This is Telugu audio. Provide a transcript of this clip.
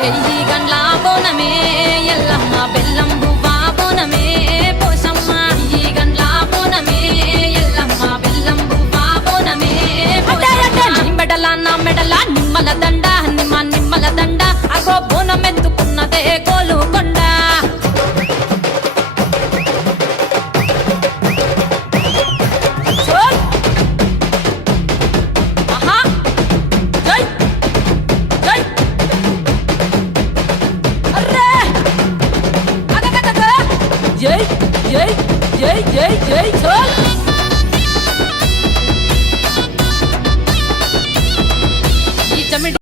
ఎయ్యి గండ్ల బోనమే ఎల్లమ్మ బెల్లం బువ్వా బోనమే పోషమ్మ ఎయ్యి గండ్ల బోనమే ఎల్లమ్మ బెల్లం బువ్వా బోనమే నీ మెడల నా మెడల నిమ్మల దండ నిమ్మల దండ అగో బోనం ఎత్తుకున్నదే గోలు కొండ